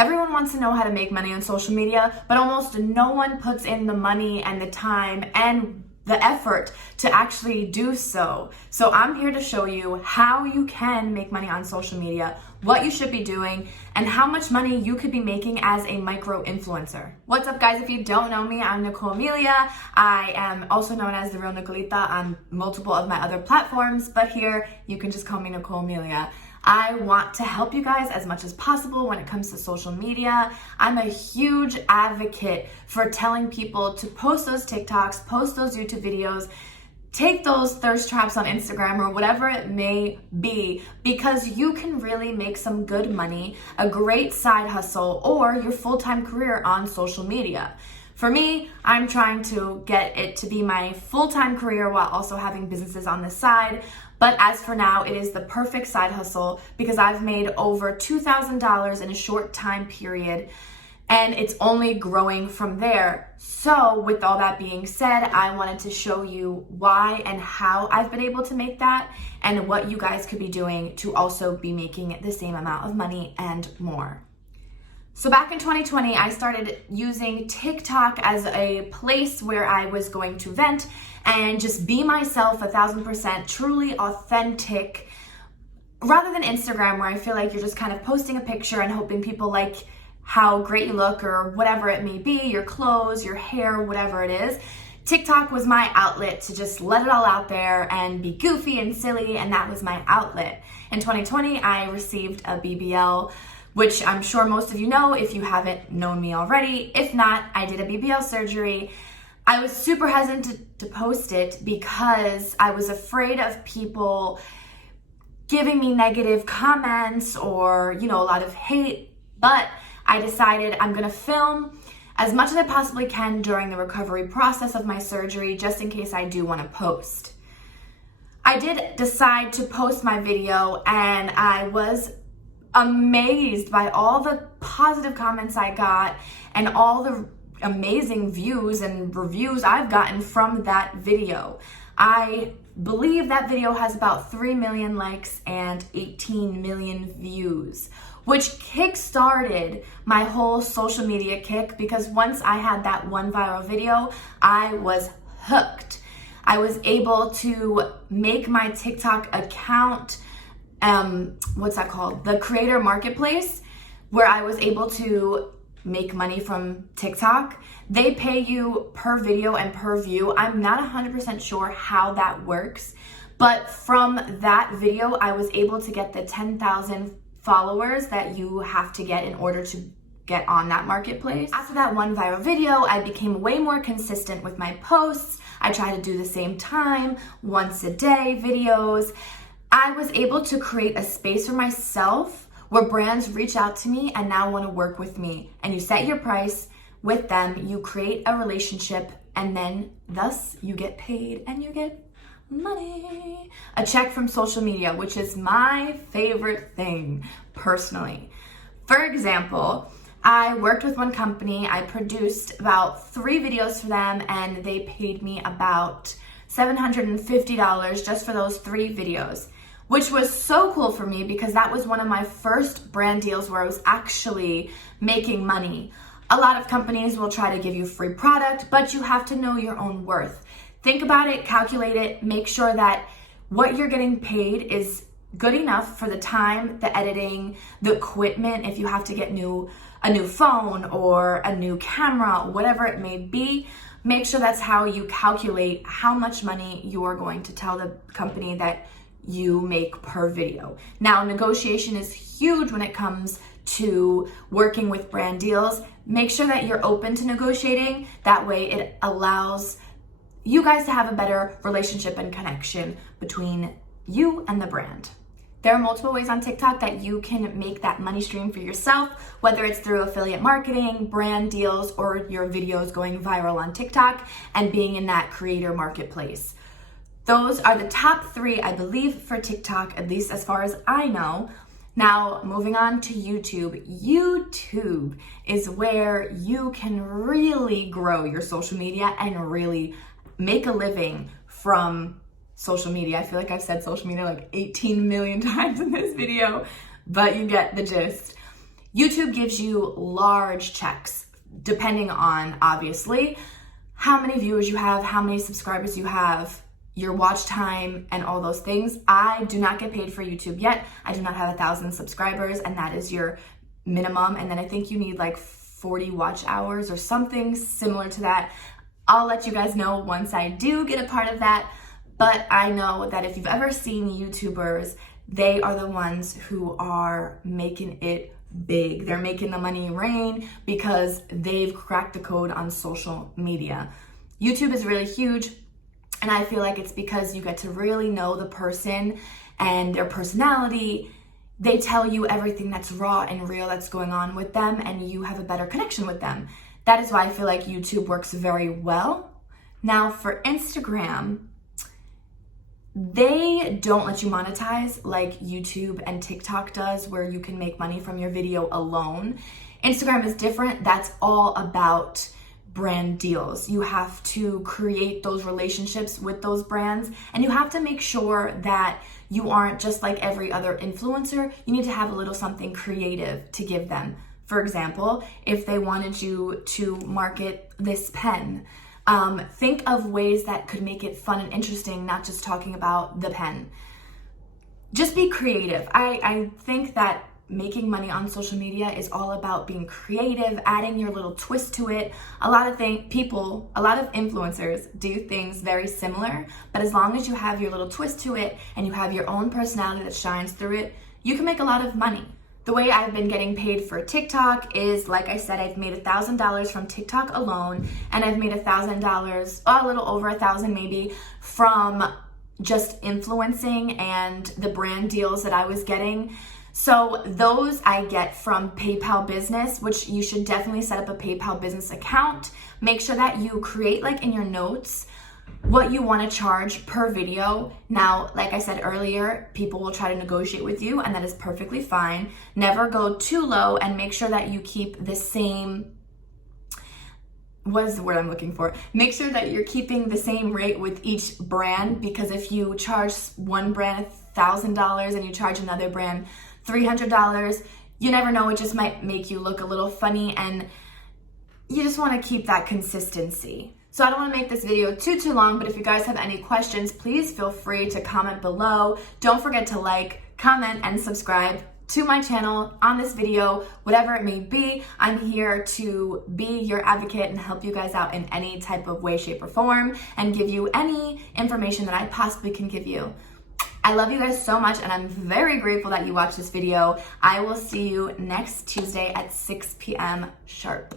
Everyone wants to know how to make money on social media, but almost no one puts in the money and the time and the effort to actually do so. So I'm here to show you how you can make money on social media, what you should be doing, and how much money you could be making as a micro influencer. What's up, guys? If you don't know me, I'm Nicole Amelia. I am also known as the real Nicolita on multiple of my other platforms, but here you can just call me Nicole Amelia. I want to help you guys as much as possible when it comes to social media. I'm a huge advocate for telling people to post those TikToks, post those YouTube videos, take those thirst traps on Instagram or whatever it may be, because you can really make some good money, a great side hustle, or your full-time career on social media. For me, I'm trying to get it to be my full-time career while also having businesses on the side. But as for now, it is the perfect side hustle because I've made over $2,000 in a short time period, and it's only growing from there. So with all that being said, I wanted to show you why and how I've been able to make that and what you guys could be doing to also be making the same amount of money and more. So back in 2020, I started using TikTok as a place where I was going to vent and just be myself 1,000%, truly authentic, rather than Instagram, where I feel like you're just kind of posting a picture and hoping people like how great you look or whatever it may be, your clothes, your hair, whatever it is. TikTok was my outlet to just let it all out there and be goofy and silly, and that was my outlet. In 2020, I received a BBL, which I'm sure most of you know if you haven't known me already. If not, I did a BBL surgery. I was super hesitant to post it because I was afraid of people giving me negative comments or, a lot of hate. But I decided I'm gonna film as much as I possibly can during the recovery process of my surgery, just in case I do wanna post. I did decide to post my video, and I was amazed by all the positive comments I got and all the amazing views and reviews I've gotten from that video. I believe that video has about 3 million likes and 18 million views, which kick-started my whole social media kick, because once I had that one viral video, I was hooked. I was able to make my TikTok account the creator marketplace, where I was able to make money from TikTok. They pay you per video and per view. I'm not 100% sure how that works, but from that video, I was able to get the 10,000 followers that you have to get in order to get on that marketplace. After that one viral video, I became way more consistent with my posts. I try to do the same time, once a day videos. I was able to create a space for myself where brands reach out to me and now want to work with me. And you set your price with them, you create a relationship, and then thus you get paid and you get money. A check from social media, which is my favorite thing personally. For example, I worked with one company. I produced about 3 videos for them, and they paid me about $750 just for those 3 videos, which was so cool for me because that was one of my first brand deals where I was actually making money. A lot of companies will try to give you free product, but you have to know your own worth. Think about it, calculate it, make sure that what you're getting paid is good enough for the time, the editing, the equipment, if you have to get a new phone or a new camera, whatever it may be. Make sure that's how you calculate how much money you're going to tell the company that you make per video. Now, negotiation is huge when it comes to working with brand deals. Make sure that you're open to negotiating. That way it allows you guys to have a better relationship and connection between you and the brand. There are multiple ways on TikTok that you can make that money stream for yourself, whether it's through affiliate marketing, brand deals, or your videos going viral on TikTok and being in that creator marketplace. Those are the top 3, I believe, for TikTok, at least as far as I know. Now, moving on to YouTube. YouTube is where you can really grow your social media and really make a living from social media. I feel like I've said social media like 18 million times in this video, but you get the gist. YouTube gives you large checks, depending on, obviously, how many viewers you have, how many subscribers you have, your watch time, and all those things. I do not get paid for YouTube yet. I do not have 1,000 subscribers, and that is your minimum. And then I think you need like 40 watch hours or something similar to that. I'll let you guys know once I do get a part of that. But I know that if you've ever seen YouTubers, they are the ones who are making it big. They're making the money rain because they've cracked the code on social media. YouTube is really huge, and I feel like it's because you get to really know the person and their personality. They tell you everything that's raw and real that's going on with them, and you have a better connection with them. That is why I feel like YouTube works very well. Now for Instagram, they don't let you monetize like YouTube and TikTok does, where you can make money from your video alone. Instagram is different. That's all about brand deals. You have to create those relationships with those brands, and you have to make sure that you aren't just like every other influencer. You need to have a little something creative to give them. For example, if they wanted you to market this pen, think of ways that could make it fun and interesting, not just talking about the pen. Just be creative. I think that making money on social media is all about being creative, adding your little twist to it. A lot of influencers do things very similar, but as long as you have your little twist to it and you have your own personality that shines through it, you can make a lot of money. The way I've been getting paid for TikTok is, like I said, I've made $1,000 from TikTok alone, and I've made $1,000, a little over 1,000 maybe, from just influencing and the brand deals that I was getting. So those I get from PayPal Business, which you should definitely set up a PayPal Business account. Make sure that you create, like in your notes, what you want to charge per video. Now, like I said earlier, people will try to negotiate with you, and that is perfectly fine. Never go too low, and make sure that you keep the same, what is the word I'm looking for? Make sure that you're keeping the same rate with each brand, because if you charge one brand $1,000 and you charge another brand $300, you never know, it just might make you look a little funny, and you just want to keep that consistency. So I don't want to make this video too long, but if you guys have any questions, please feel free to comment below. Don't forget to like, comment, and subscribe to my channel on this video, whatever it may be. I'm here to be your advocate and help you guys out in any type of way, shape, or form, and give you any information that I possibly can give you. I love you guys so much, and I'm very grateful that you watched this video. I will see you next Tuesday at 6 p.m. sharp.